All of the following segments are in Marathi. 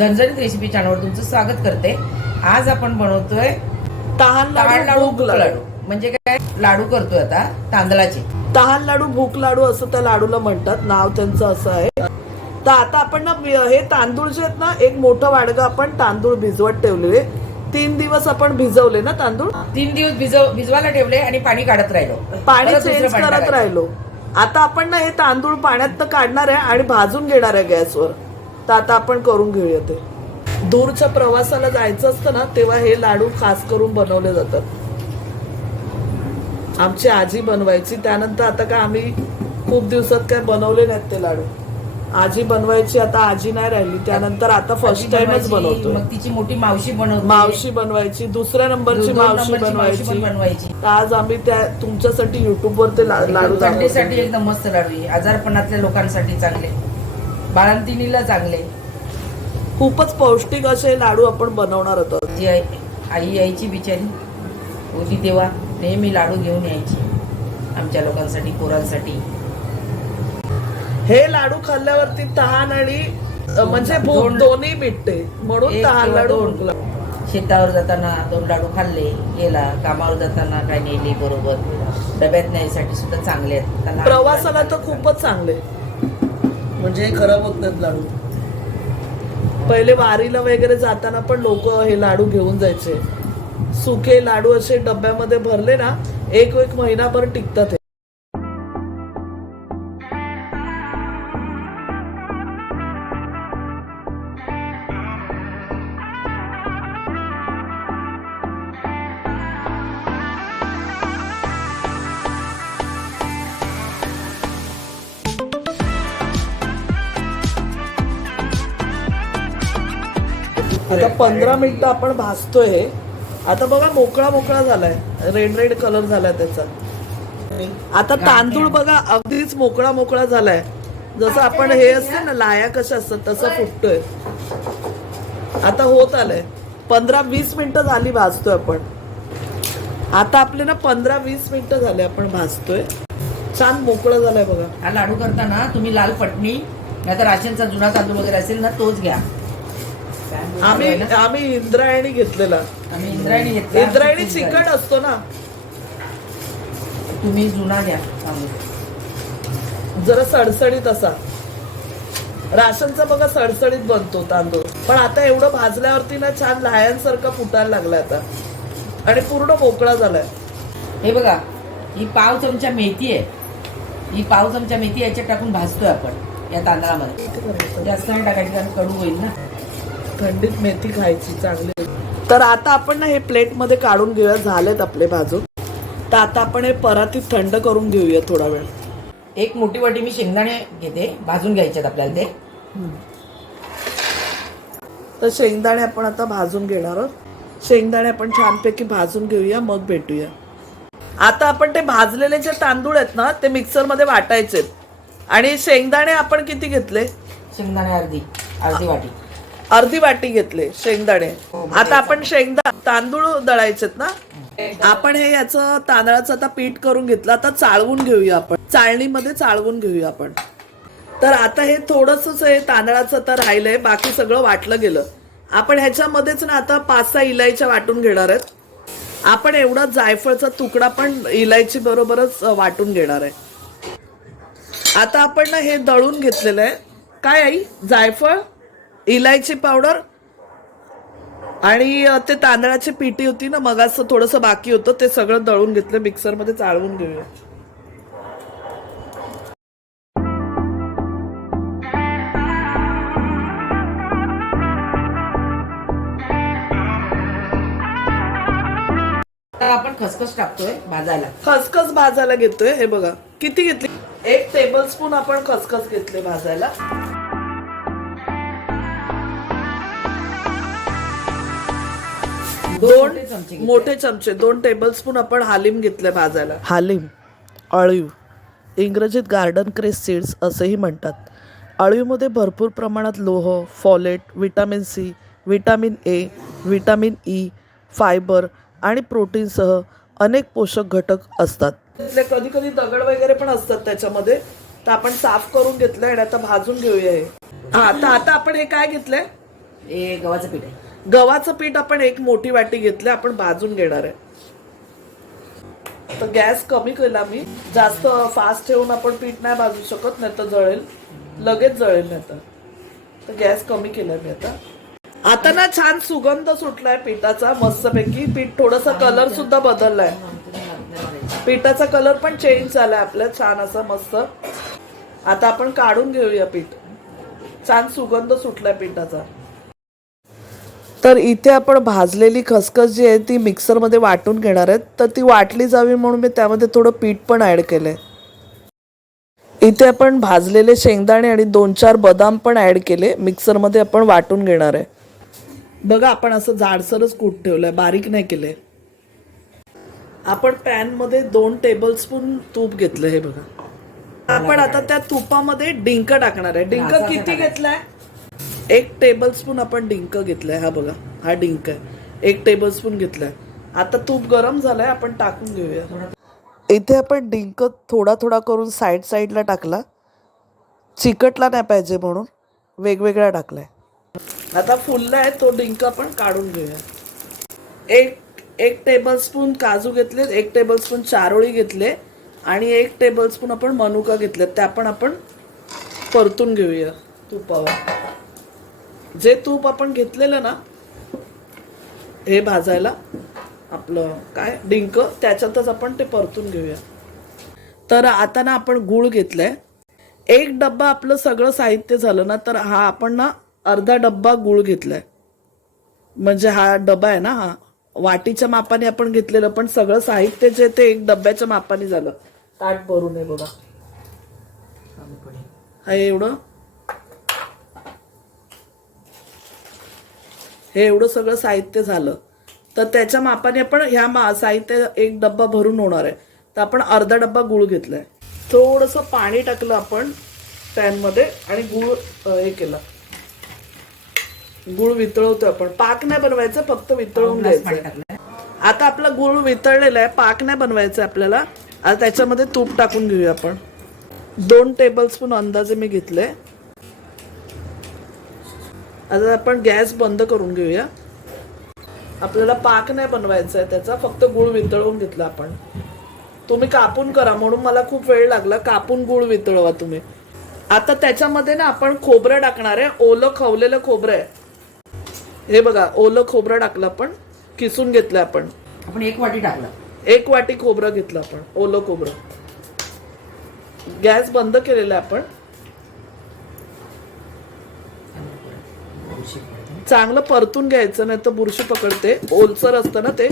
झणझणीत रेसिपी चॅनलवर तुमचं स्वागत करते। आज आपण बनवतोय तहान लाडू भूक लाडू। म्हणजे काय लाडू करतोय आता तांदळाचे। तहान लाडू भूक लाडू असं त्या लाडूला म्हणतात, नाव त्यांचं असं आहे। तर आता आपण ना हे तांदूळ जे आहेत ना, एक मोठं वाडगं आपण तांदूळ भिजवत ठेवलेले। 3 दिवस आपण भिजवले ना तांदूळ, 3 दिवस भिजवायला ठेवले आणि पाणी काढत राहिलो, पाणी परत दुसरं चेंज पाणी करत टाकायचं। राहिलो। आता आपण ना हे तांदूळ पाण्यात काढणार आहे आणि भाजून घेणार आहे गॅसवर। तर आता आपण करून घेऊया ते। दूरच्या प्रवासाला जायचं असतं ना, तेव्हा हे लाडू खास करून बनवले जातात। आमची आजी बनवायची, त्यानंतर आता काय आम्ही खूप दिवसात काय बनवले नाहीत ते लाडू। आजी बनवायची, आता आजी नाही राहिली, त्यानंतर आता फर्स्ट टाइमच बनवतो। मग तिची मोठी मावशी बनवते, मावशी बनवायची, दुसऱ्या नंबरची मावशी बनवायची। आज आम्ही त्या तुमच्यासाठी युट्यूबवर ते लाडू थंडीसाठी एकदम मस्त लाडू आहे, आजारपणातल्या लोकांसाठी चांगले, बाळंतिणीला चांगले, खूपच पौष्टिक असे लाडू आपण बनवणार आहोत। जी आई यायची बिचारी होती तेव्हा नेहमी लाडू घेऊन यायची आमच्या लोकांसाठी, पोरांसाठी। हे लाडू खाल्ल्यावरती तहान आणि म्हणजे भूक दोन्ही मिटते, म्हणून तहान लाडू भूक लाडू। शेतावर जाताना 2 लाडू खाल्ले, गेला कामावर जाताना काय नेली बरोबर, डब्यात न्यायसाठी सुद्धा चांगले आहेत, प्रवासाला तर खूपच चांगले, म्हणजे खराब होत नाहीत लाडू। पहिले वारीला वगैरे जाताना पण लोक हे लाडू घेऊन जायचे। सुके लाडू असे डब्यामध्ये भरले ना, एक महिनाभर टिकतात। आता 15 मिनिटं आपण भाजतोय हे। आता बघा मोकळा झालाय, रेड कलर झालाय त्याचा। आता तांदूळ बघा अगदीच मोकळा झालाय, जसं आपण हे असते ना लाया कशा असतात तसं फुटतोय। आता होत आलंय, 15-20 मिनिटं झाली भाजतोय आपण। आता आपले ना 15-20 मिनिटं झाले आपण भाजतोय, छान मोकळं झालंय बघा। हा लाडू करताना तुम्ही लाल पटणी नाहीतर राशनचा जुना तांदूळ वगैरे असेल ना तोच घ्या। आम्ही इंद्रायणी घेतलेला, आम्ही इंद्रायणी घेतला। इंद्रायणी चिकट असतो ना, तुम्ही जुना घ्या, जरा सडसडीत असा। राशनचा बघा सडसडीत बनतो तांदूळ, पण आता एवढं भाजल्यावरती ना छान लाह्यांसारखा फुटायला लागलाय आता, आणि पूर्ण मोकळा झालाय। हे बघा, ही पाव चमचा मेथी आहे, ही पाव चमचा मेथी याच्यात टाकून भाजतोय आपण या तांदळामध्ये। जास्त नाही टाकायची कारण कडू होईल ना, थंडीत मेथी खायची चांगली। तर आता आपण ना हे प्लेट मध्ये काढून घेऊया, झालेत आपले भाजून। तर आता आपण हे परातीत थंड करून घेऊया थोडा वेळ। एक मोठी वाटी मी शेंगदाणे घेते, भाजून घ्यायचे आपल्याला ते। तर शेंगदाणे आपण आता भाजून घेणार आहोत। शेंगदाणे आपण छानपैकी भाजून घेऊया, मग भेटूया। आता आपण ते भाजलेले जे तांदूळ आहेत ना, ते मिक्सर मध्ये वाटायचे। आणि शेंगदाणे आपण किती घेतले? शेंगदाणे अर्धी वाटी घेतले शेंगदाणे। आता आपण तांदूळ दळायचेत ना, आपण हे याचं तांदळाचं आता पीठ करून घेतलं। आता चाळवून घेऊया आपण, चाळणीमध्ये चाळवून घेऊया आपण। तर आता हे थोडंसंच हे तांदळाचं आता राहिलंय, बाकी सगळं वाटलं गेलं। आपण ह्याच्यामध्येच ना आता 5-6 इलायच्या वाटून घेणार आहेत। आपण एवढा जायफळचा तुकडा पण इलायची बरोबरच वाटून घेणार आहे। आता आपण ना हे दळून घेतलेलं आहे, काय आई, जायफळ, इलायची पावडर आणि ते तांदळाची पिठी होती ना मगाचं थोडंसं बाकी होतं, ते सगळं दळून घेतलं, मिक्सर मध्ये चाळवून घेऊया। आपण खसखस टाकतोय भाजायला, खसखस भाजायला घेतोय। हे बघा किती घेतली, 1 टेबलस्पून आपण खसखस घेतले भाजायला। मोठे चमचे 2 टेबलस्पून आपण हालिम घेतले भाजायला। हालिम, अळीव, इंग्रजीत गार्डन क्रेस सीड्स असेही म्हणतात। अळीवमध्ये भरपूर प्रमाणात लोह, folate, vitamin C, vitamin A, vitamin E, fibre आणि प्रोटीनसह अनेक पोषक घटक असतात। कधी कधी दगड वगैरे पण असतात त्याच्यामध्ये, तर आपण साफ करून घेतलंय आणि आता भाजून घेऊया हे। आता आपण हे काय घेतलंय, हे गव्हाचं पीठ आहे. गव्हाचं पीठ आपण 1 मोठी वाटी घेतलं, आपण भाजून घेणार आहे. तर गॅस कमी केला मी. जास्त फास्ट ठेवून आपण पीठ नाही भाजू शकत, नाही तर जळेल, लगेच जळेल. नाही तर गॅस कमी केलाय मी आता. आता ना छान सुगंध सुटलाय पिठाचा मस्तपैकी. पीठ थोडासा कलर सुद्धा बदललाय. पिठाचा कलर पण चेंज झालाय आपल्या, छान असा मस्त. आता आपण काढून घेऊया पीठ. छान सुगंध सुटलाय पिठाचा. तर इथे आपण भाजलेली खसखस जी आहे ती मिक्सरमध्ये वाटून घेणार आहेत. तर ती वाटली जावी म्हणून मी त्यामध्ये थोडं पीठ पण ऍड केलंय. इथे आपण भाजलेले शेंगदाणे आणि 2-4 बदाम पण ऍड केले. मिक्सरमध्ये आपण वाटून घेणार आहे. बघा आपण असं जाडसरच कूट ठेवलंय, बारीक नाही केलंय. आपण पॅन मध्ये 2 टेबलस्पून तूप घेतलं. हे बघा. आपण आता त्या तुपामध्ये डिंक टाकणार आहे. डिंक किती घेतलाय? 1 टेबलस्पून आपण डिंक घेतलाय. हा बघा, हा डिंक आहे. 1 टेबलस्पून घेतलाय. आता तूप गरम झालंय, आपण टाकून घेऊया. इथे आपण डिंक थोडा थोडा करून साईडला टाकला. चिकटला नाही पाहिजे म्हणून वेगवेगळा टाकलाय. आता फुललाय तो डिंक आपण काढून घेऊया. एक टेबलस्पून काजू घेतले, 1 टेबलस्पून चारोळी घेतले आणि 1 टेबलस्पून आपण मनुका घेतले. त्या पण आपण परतून घेऊया तुपावर. जे तूप आपण घेतलेलं ना हे भाजायला, आपलं काय डिंक, त्याच्यातच आपण ते परतून घेऊया. तर आता ना आपण गूळ घेतलाय. 1 डब्बा आपलं सगळं साहित्य झालं ना, तर हा आपण ना अर्धा डब्बा गूळ घेतलाय. म्हणजे हा डबा आहे ना, हा वाटीच्या मापाने आपण घेतलेलं, पण सगळं साहित्य जे ते 1 डब्याच्या मापाने झालं. ताट भरून आहे बघा. हे एवढं सगळं साहित्य झालं. तर त्याच्या मापाने आपण ह्या साहित्य 1 डब्बा भरून होणार आहे. तर आपण अर्धा डब्बा गूळ घेतलाय. थोडंसं पाणी टाकलं आपण पॅनमध्ये आणि गूळ हे केलं. गूळ वितळवतो आपण. पाक नाही बनवायचं, फक्त वितळवून घ्यायचं. आता आपला गूळ वितळलेला आहे, पाक नाही बनवायचं आपल्याला. आता त्याच्यामध्ये तूप टाकून घेऊया आपण. 2 टेबलस्पून अंदाजे मी घेतले. आता आपण गॅस बंद करून घेऊया. आपल्याला पाक नाही बनवायचा आहे त्याचा, फक्त गूळ वितळवून घेतला आपण. तुम्ही कापून करा, म्हणून मला खूप वेळ लागला. कापून गूळ वितळवा तुम्ही. आता त्याच्यामध्ये ना आपण खोबरं टाकणार आहे. ओलं खवलेलं खोबरं आहे. हे बघा, ओलं खोबरं टाकलं आपण, किसून घेतलं आपण. 1 वाटी टाकलं. 1 वाटी खोबरं घेतलं आपण, ओलं खोबरं. गॅस बंद केलेला आहे आपण. चांगलं परतून घ्यायचं, नाही तर बुरशी पकडते. ओलसर असतं ना ते.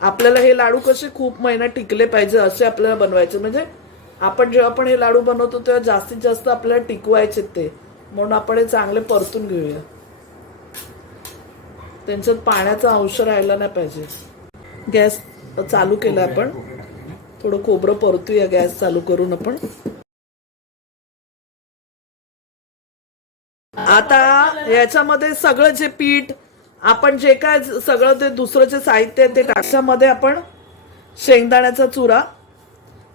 आपल्याला हे लाडू कसे खूप महिना टिकले पाहिजे असे आपल्याला बनवायचे. म्हणजे आपण जेव्हा पण हे लाडू बनवतो तेव्हा जास्तीत जास्त आपल्याला टिकवायचे ते, म्हणून आपण हे चांगले परतून घेऊया. त्यांच्यात पाण्याचा अंश राहायला नाही पाहिजे. गॅस चालू केला आपण. थोडं खोबरं परतूया गॅस चालू करून आपण. आता याच्यामध्ये सगळं जे पीठ आपण जे काय सगळं ते दुसरं जे साहित्य आहे ते टाकल्यामध्ये आपण शेंगदाण्याचा चुरा,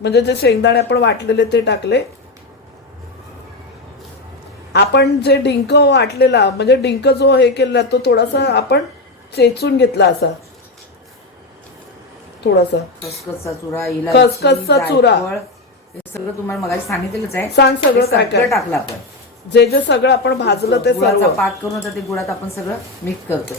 म्हणजे जे शेंगदाणे आपण वाटलेले ते टाकले. आपण जे डिंक वाटलेला, म्हणजे डिंक जो हे केलेला तो थोडासा आपण चेचून घेतला असा. थोडासा खसखसचा चुरा, खसखसचा चुरा, हे सगळं तुम्हाला मगाशी सांगितलेलंच आहे. सांग सगळं काय काय टाकलं आपण. जे सगळं आपण भाजलं ते सर्व पाक करून आता ते गुळात आपण सगळं मिक्स करतो.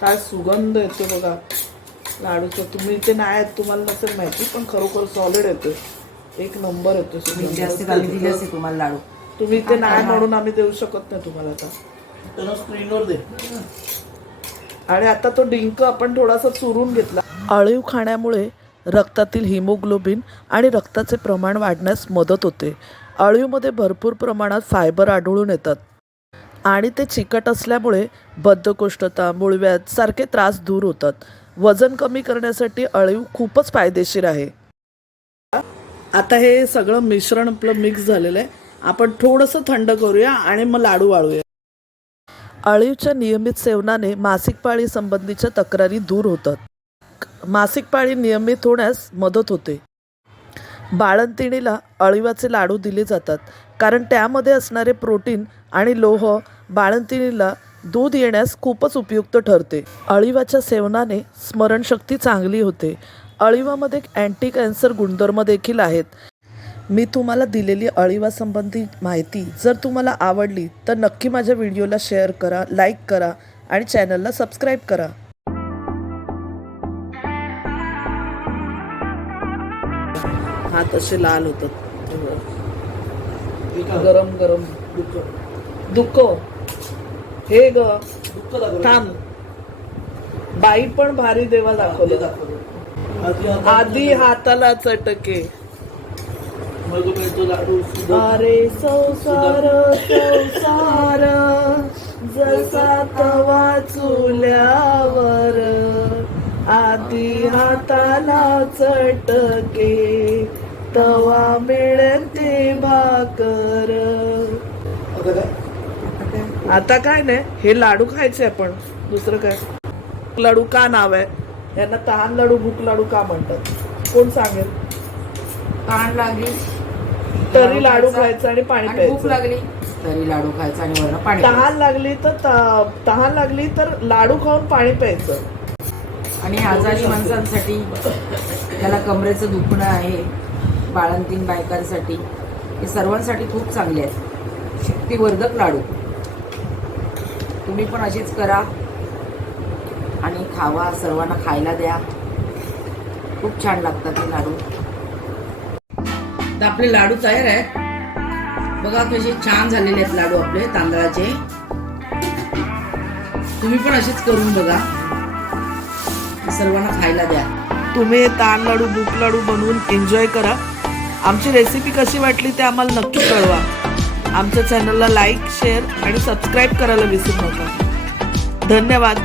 काय सुगंध येतो बघा लाडूचा. तुम्ही इथे नाही आहेत, तुम्हाला नसेल माहिती, पण खरोखर सॉलिड येतो. 1 नंबर येतो. तुम्हाला लाडू तुम्ही इथे नाही म्हणून आम्ही देऊ शकत नाही तुम्हाला. आता स्क्रीनवर दे. आणि आता तो डिंक आपण थोडासा चुरून घेतला. अळीव खाण्यामुळे रक्तातील हिमोग्लोबिन आणि रक्ताचे प्रमाण वाढण्यास मदत होते. अळीवमध्ये भरपूर प्रमाणात फायबर आढळून येतात आणि ते चिकट असल्यामुळे बद्धकोष्ठता, मूळव्याध सारखे त्रास दूर होतात. वजन कमी करण्यासाठी अळीव खूपच फायदेशीर आहे. आता हे सगळं मिश्रण आपलं मिक्स झालेलं आहे. आपण थोडंसं थंड करूया आणि मग लाडू वाळूया. अळीवच्या नियमित सेवनाने मासिक पाळी संबंधीच्या तक्रारी दूर होतात. मासिक पाळी नियमित होण्यास मदत होते. बाळंतिणीला अळीवाचे लाडू दिले जातात कारण त्यामध्ये असणारे प्रोटीन आणि लोह बाळंतिणीला दूध येण्यास खूपच उपयुक्त ठरते. अळीवाच्या सेवनाने स्मरणशक्ती चांगली होते. अळीवामध्ये अँटी कॅन्सर गुणधर्म देखील आहेत. मी तुम्हाला दिलेली अळीवासंबंधी माहिती जर तुम्हाला आवडली तर नक्की माझ्या व्हिडिओला शेअर करा, लाईक करा आणि चॅनलला सबस्क्राईब करा. हात असे लाल होतात. गरम गरम दुःख हे ग थांब. बाई पण भारी देवा दाखवलं. आधी हाताला चटके. अरे संसार संसार जसा तवा चुल्यावर आधी हाताला चटके तवा मिळते भाकर. आता काय नाही, हे लाडू खायचे आपण. दुसरं काय लाडू का नाव आहे यांना? तहान लाडू भूक लाडू का म्हणतात कोण सांगेल? तहान लागली तरी लाडू खायचं आणि पाणी आणि भूक प्यायचं. लागली तरी लाडू खायचा आणि वरण पाणी तहान लागली तर लाडू खाऊन पाणी प्यायचं. प्यायचं. आणि आजारी माणसांसाठी, त्याला कमरेचं दुखणं आहे, बाळंतीण बायकांसाठी, हे सर्वांसाठी खूप चांगले आहेत. शक्तिवर्धक लाडू तुम्ही पण अशीच करा आणि खावा, सर्वांना खायला द्या. खूप छान लागतात हे लाडू. तर आपले लाडू तयार आहेत बघा, कसे छान झालेले आहेत लाडू आपले तांदळाचे. तुम्ही पण असेच करून बघा, सर्वांना खायला द्या. तुम्ही ताण लाडू भूक लाडू बनवून एन्जॉय करा. आमची रेसिपी कशी वाटली ते आम्हाला नक्की कळवा. आमच्या चॅनलला लाईक, शेअर आणि सबस्क्राईब करायला विसरू नका. धन्यवाद.